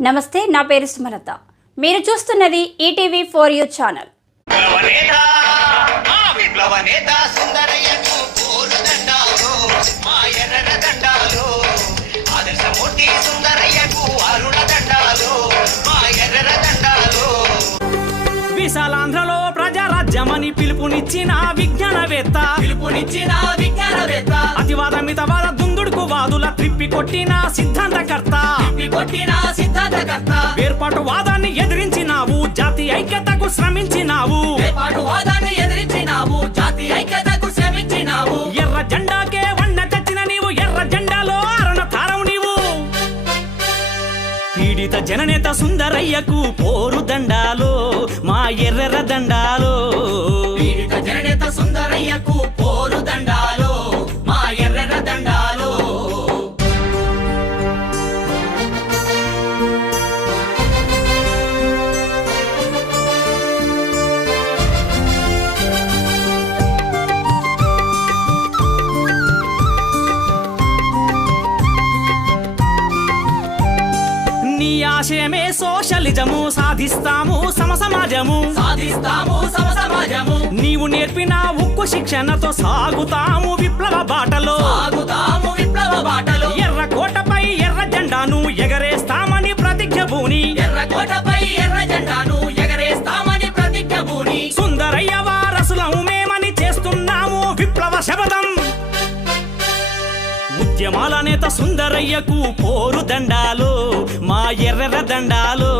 నమస్తే, నా పేరు సుమలత. మీరు చూస్తున్నది ఈటీవీ 4U ఛానల్. విశాలాంధ్రలో ప్రజారాజ్యమని పిలుపునిచ్చిన విజ్ఞానవేత్త అతివాద మితవాద దుందుడుకు వాదుల త్రిప్పి కొట్టిన సిద్ధాంతకర్త వేర్పాటు వాదాన్ని ఎదిరించినావు, జాతి ఐక్యతకు శ్రమించినావు. ఎర్ర జెండాకే వన్న తెచ్చిన నీవు, ఎర్ర జెండాలో అరుణ తారవు నీవు. పీడిత జననేత సుందరయ్యకు పోరు దండాలో, మా ఎర్ర దండాలో. పీడిత జననేత సుందరయ్యకు పోరు దండాలో, మా ఎర్ర దండాలో. నీ ఆశయమే సోషలిజము, సాధిస్తాము సమసమాజము. నీవు నేర్పిన ఉక్కు శిక్షణతో సాగుతాము విప్లవ బాటలో. ఎర్ర కోటపై ఎర్ర జెండాను ఎగరేస్తామని ప్రతిజ్ఞ భూని. సుందరయ్య వారసులము మేమని చేస్తున్నాము విప్లవ శపథం. ఉద్యమాల నేత సుందరయ్యకు పోరు దండాలో, మా ఎర్ర దండాలో.